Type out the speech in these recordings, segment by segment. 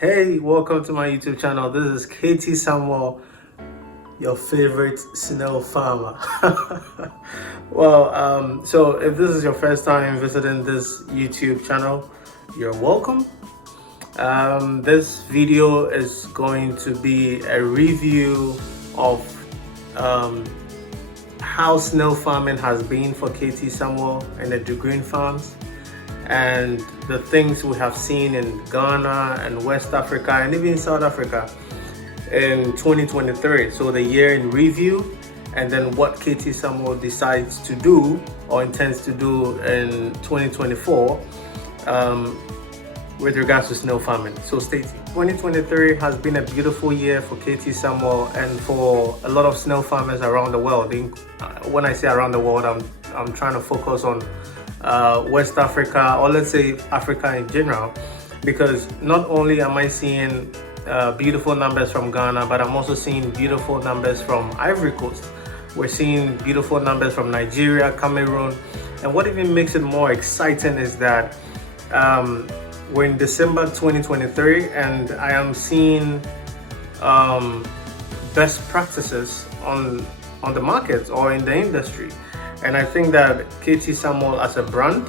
Hey, welcome to my YouTube channel. This is ktsamuel, your favorite snail farmer. So if this is your first time visiting this YouTube channel, you're welcome. This video is going to be a review of how snail farming has been for ktsamuel and the Green farms, and the things we have seen in Ghana and West Africa and even South Africa in 2023. So the year in review, and then what ktsamuel decides to do or intends to do in 2024 with regards to snail farming. So stay tuned. 2023 has been a beautiful year for ktsamuel and for a lot of snail farmers around the world. When I say around the world, I'm trying to focus on West Africa, or let's say Africa in general, because not only am I seeing beautiful numbers from Ghana, but I'm also seeing beautiful numbers from Ivory Coast. We're seeing beautiful numbers from Nigeria, Cameroon, and what even makes it more exciting is that we're in December 2023, and I am seeing best practices on the market or in the industry. And I think that ktsamuel as a brand,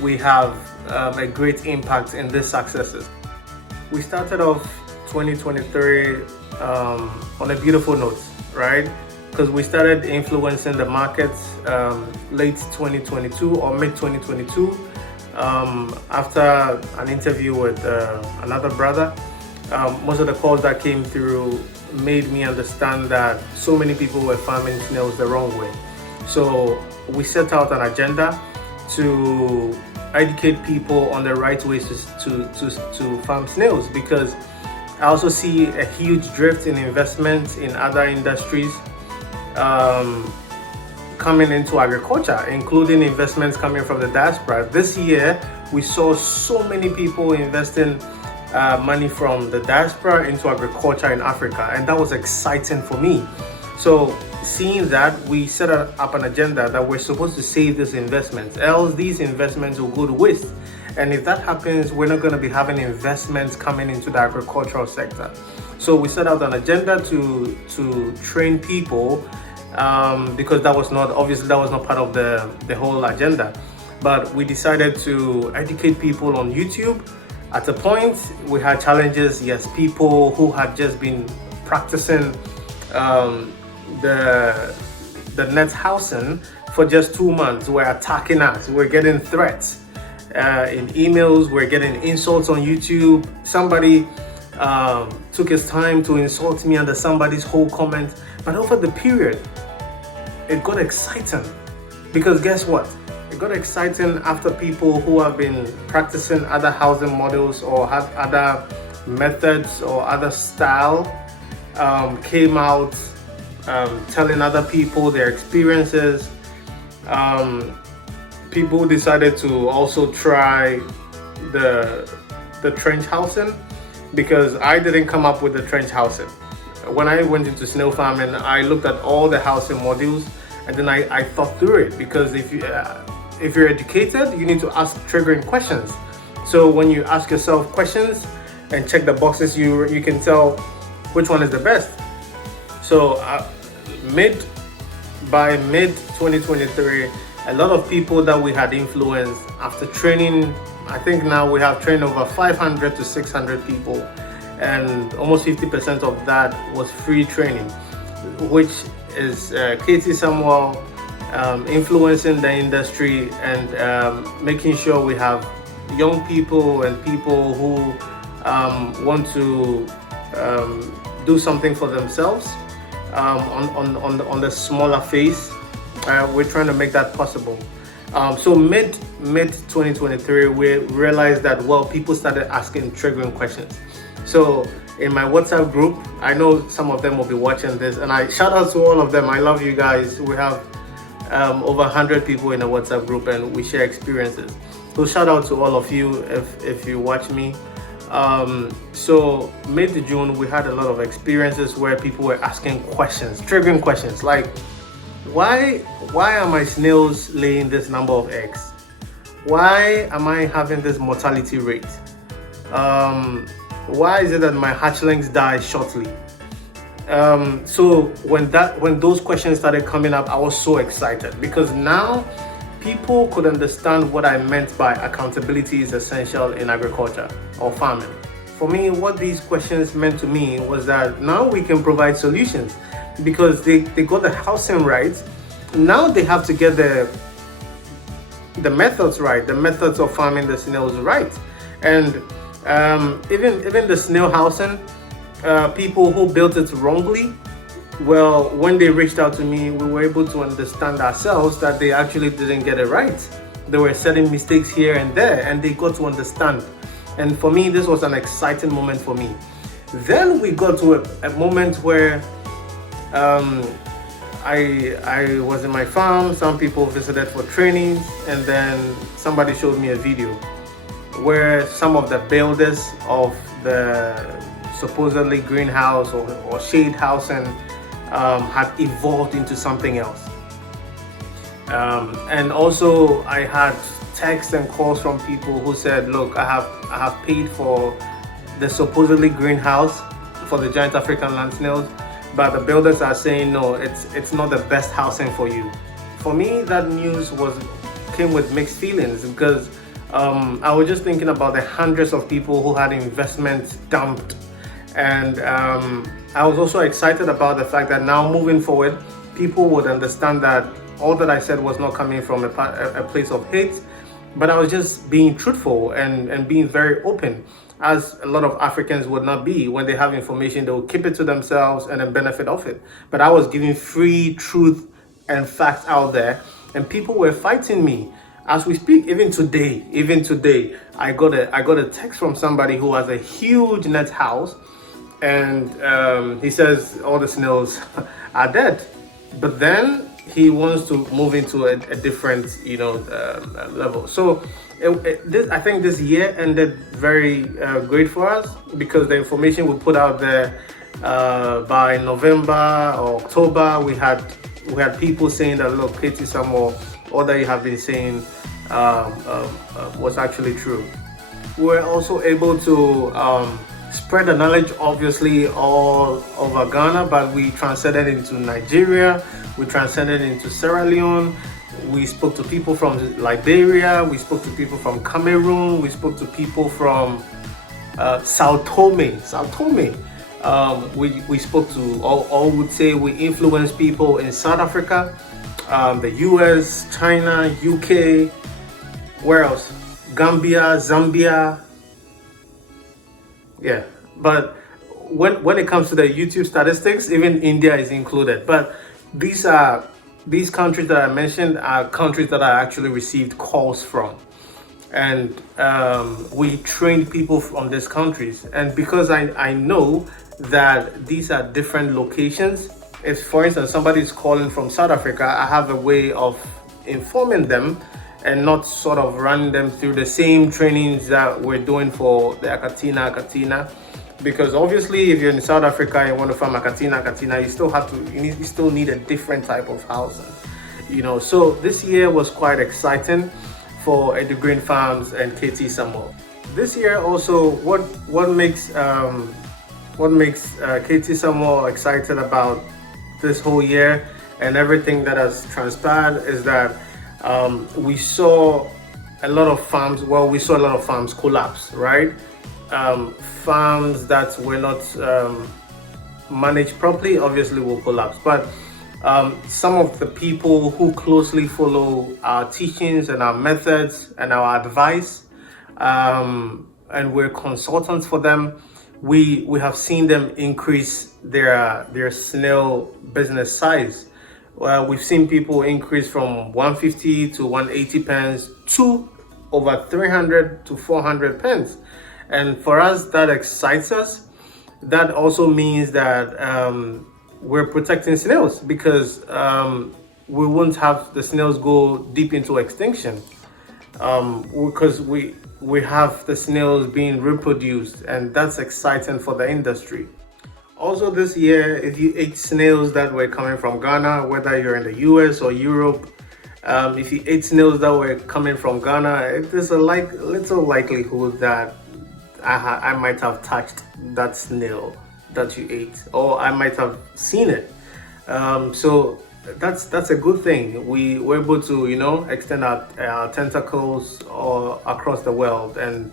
we have a great impact in these successes. We started off 2023 on a beautiful note, right? Because we started influencing the markets late 2022 or mid 2022 after an interview with another brother. Most of the calls that came through made me understand that so many people were farming snails the wrong way. So we set out an agenda to educate people on the right ways to farm snails, because I also see a huge drift in investment in other industries coming into agriculture, including investments coming from the diaspora. This year, we saw so many people investing money from the diaspora into agriculture in Africa, and that was exciting for me. So seeing that, we set up an agenda that we're supposed to save these investments, else these investments will go to waste. And if that happens, we're not going to be having investments coming into the agricultural sector. So we set out an agenda to train people, because that was not part of the whole agenda. But we decided to educate people on YouTube. At a point, we had challenges. Yes, people who had just been practicing the net housing for just 2 months were attacking us. We're getting threats in emails, we're getting insults on YouTube. Somebody took his time to insult me under somebody's whole comment. But over the period, it got exciting, because guess what? It got exciting after people who have been practicing other housing models or had other methods or other style came out telling other people their experiences. People decided to also try the trench housing, because I didn't come up with the trench housing. When I went into snail farming, I looked at all the housing modules, and then I thought through it, because if you're educated, you need to ask triggering questions. So when you ask yourself questions and check the boxes, you can tell which one is the best. So by mid 2023, a lot of people that we had influenced after training, I think now we have trained over 500 to 600 people, and almost 50% of that was free training, which is ktsamuel influencing the industry and making sure we have young people and people who want to do something for themselves on the smaller phase. We're trying to make that possible. So mid 2023, we realized that, well, people started asking triggering questions. So in my WhatsApp group, I know some of them will be watching this, and I shout out to all of them. I love you guys. We have over 100 people in the WhatsApp group, and we share experiences. So shout out to all of you if you watch me. So mid-June, we had a lot of experiences where people were asking questions, triggering questions like, why are my snails laying this number of eggs? Why am I having this mortality rate? Why is it that my hatchlings die shortly? So when those questions started coming up, I was so excited because now people could understand what I meant by accountability is essential in agriculture or farming. For me, what these questions meant to me was that now we can provide solutions because they got the housing right. Now they have to get the methods right, the methods of farming the snails right. And even the snail housing, people who built it wrongly, well, when they reached out to me, we were able to understand ourselves that they actually didn't get it right. There were certain mistakes here and there, and they got to understand. And for me, this was an exciting moment for me. Then we got to a moment where I was in my farm. Some people visited for trainings, and then somebody showed me a video where some of the builders of the supposedly greenhouse or shade housing had evolved into something else. And also I had texts and calls from people who said, look, I have paid for the supposedly greenhouse for the giant African land snails, but the builders are saying no, it's not the best housing for you. For me, that news came with mixed feelings because I was just thinking about the hundreds of people who had investments dumped, and I was also excited about the fact that now moving forward, people would understand that all that I said was not coming from a place of hate, but I was just being truthful and being very open, as a lot of Africans would not be. When they have information, they will keep it to themselves and then benefit off it. But I was giving free truth and facts out there, and people were fighting me. As we speak, even today, I got a text from somebody who has a huge net house, and he says all the snails are dead, but then he wants to move into a different, level. So I think this year ended very great for us because the information we put out there by November or October, we had people saying that, look, ktsamuel, all that you have been saying was actually true. We're also able to spread the knowledge, obviously, all over Ghana, but we transcended into Nigeria, we transcended into Sierra Leone, we spoke to people from Liberia, we spoke to people from Cameroon, we spoke to people from Sao Tome. We spoke to, or would say we influenced people in South Africa, the US, China, UK, where else? Gambia, Zambia. Yeah, but when it comes to the YouTube statistics, even India is included. But these countries that I mentioned are countries that I actually received calls from, and we trained people from these countries. And because I know that these are different locations, if for instance somebody is calling from South Africa, I have a way of informing them and not sort of running them through the same trainings that we're doing for the Akatina. Because obviously if you're in South Africa and you want to farm Akatina, you still need a different type of housing. So this year was quite exciting for Green Farms and ktsamuel. This year also, what makes ktsamuel excited about this whole year and everything that has transpired is that we saw a lot of farms collapse, right? Farms that were not managed properly obviously will collapse, but some of the people who closely follow our teachings and our methods and our advice, and we're consultants for them, we have seen them increase their snail business size. We've seen people increase from 150 to 180 pens to over 300 to 400 pens. And for us, that excites us. That also means that we're protecting snails because we won't have the snails go deep into extinction because we have the snails being reproduced, and that's exciting for the industry. Also this year, if you ate snails that were coming from Ghana, whether you're in the US or Europe, if you ate snails that were coming from Ghana, there's a little likelihood that I might have touched that snail that you ate, or I might have seen it. So that's a good thing. We were able to, extend our tentacles all across the world, and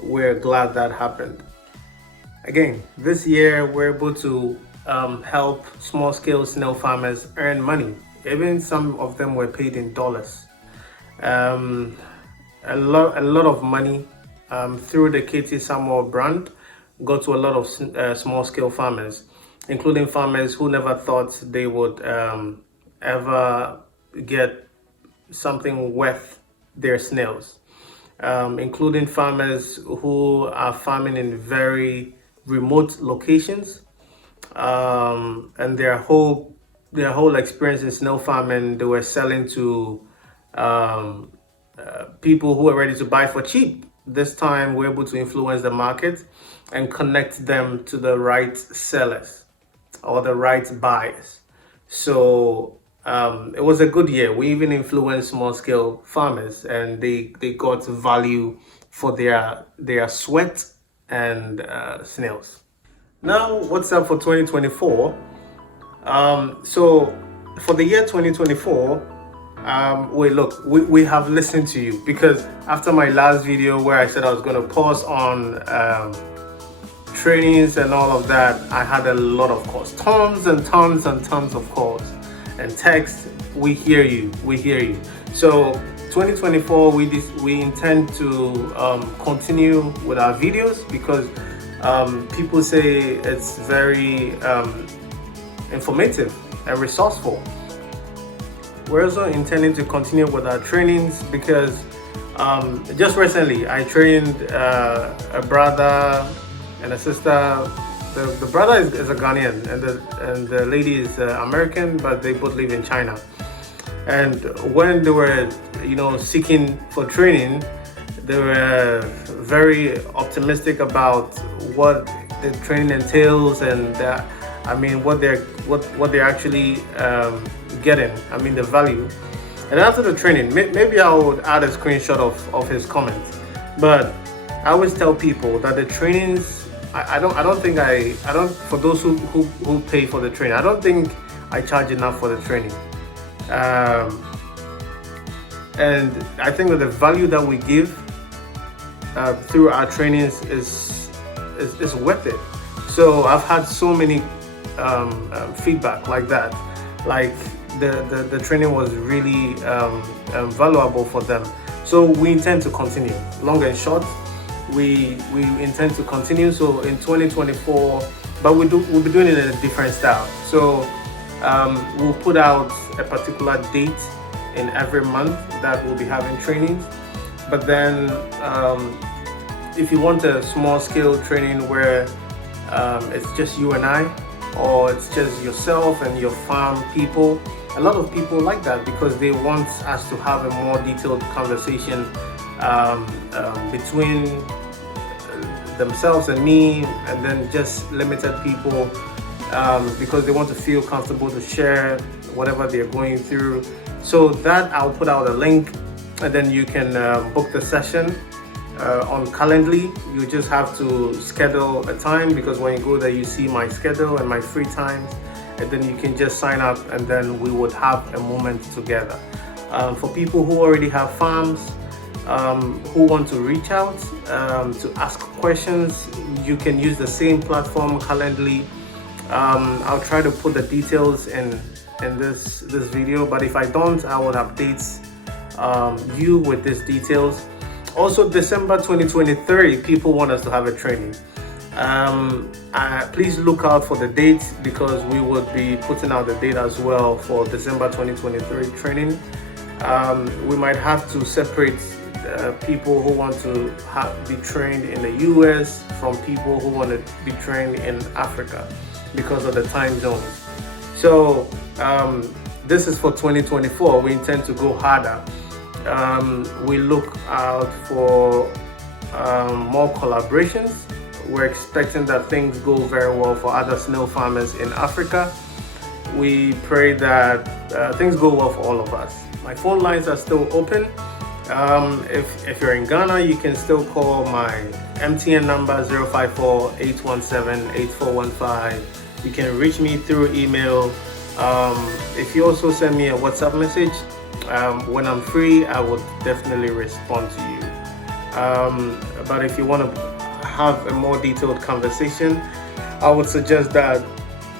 we're glad that happened. Again, this year we're able to help small-scale snail farmers earn money. Even some of them were paid in dollars. Um, a lot of money through the ktsamuel brand go to a lot of small-scale farmers, including farmers who never thought they would ever get something worth their snails, including farmers who are farming in very remote locations, and their whole experience in snail farming, they were selling to um, people who are ready to buy for cheap. This time, we're able to influence the market and connect them to the right sellers or the right buyers. So it was a good year. We even influenced small scale farmers, and they got value for their sweat and snails. Now, what's up for 2024? So for the year 2024, wait, look, we have listened to you, because after my last video where I said I was going to pause on trainings and all of that, I had a lot of calls, tons and tons and tons of calls and texts. We hear you. So 2024, we intend to continue with our videos, because people say it's very informative and resourceful. We're also intending to continue with our trainings, because just recently I trained a brother and a sister. The brother is a Ghanaian, and the lady is American, but they both live in China. And when they were, seeking for training, they were very optimistic about what the training entails, and what they're actually getting. The value. And after the training, maybe I would add a screenshot of his comments. But I always tell people that the trainings, I don't for those who pay for the training, I don't think I charge enough for the training. And I think that the value that we give through our trainings is worth it. So I've had so many feedback like that, like the training was really valuable for them. So we intend to continue. Long and short, we intend to continue. So in 2024, but we'll be doing it in a different style. So we'll put out a particular date in every month that we'll be having trainings. But then if you want a small scale training where it's just you and I, or it's just yourself and your farm people, a lot of people like that, because they want us to have a more detailed conversation between themselves and me, and then just limited people, because they want to feel comfortable to share whatever they're going through. So that I'll put out a link, and then you can book the session on Calendly. You just have to schedule a time, because when you go there, you see my schedule and my free times, and then you can just sign up, and then we would have a moment together. For people who already have farms, who want to reach out to ask questions, you can use the same platform, Calendly. I'll try to put the details in this video, but if I don't, I will update you with these details. Also, December 2023, people want us to have a training. Please look out for the date, because we would be putting out the date as well for December 2023 training. We might have to separate people who want to be trained in the US from people who want to be trained in Africa, because of the time zones. So this is for 2024. We intend to go harder. We look out for more collaborations. We're expecting that things go very well for other snail farmers in Africa. We pray that things go well for all of us. My phone lines are still open. If you're in Ghana, you can still call my MTN number 054-817-8415. You can reach me through email. If you also send me a WhatsApp message, when I'm free, I would definitely respond to you. But if you want to have a more detailed conversation, I would suggest that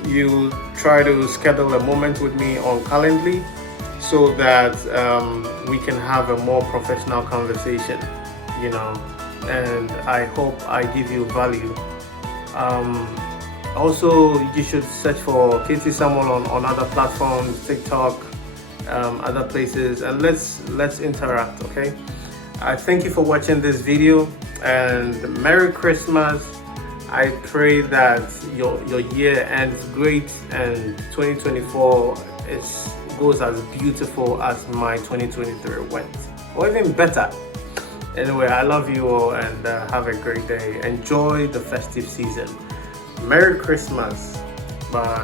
you try to schedule a moment with me on Calendly, so that we can have a more professional conversation, and I hope I give you value. Also, you should search for ktsamuel on other platforms, TikTok, other places, and let's interact. Okay, I thank you for watching this video, and Merry Christmas. I pray that your year ends great and 2024 goes as beautiful as my 2023 went, or even better. Anyway, I love you all, and have a great day. Enjoy the festive season. Merry Christmas. Bye.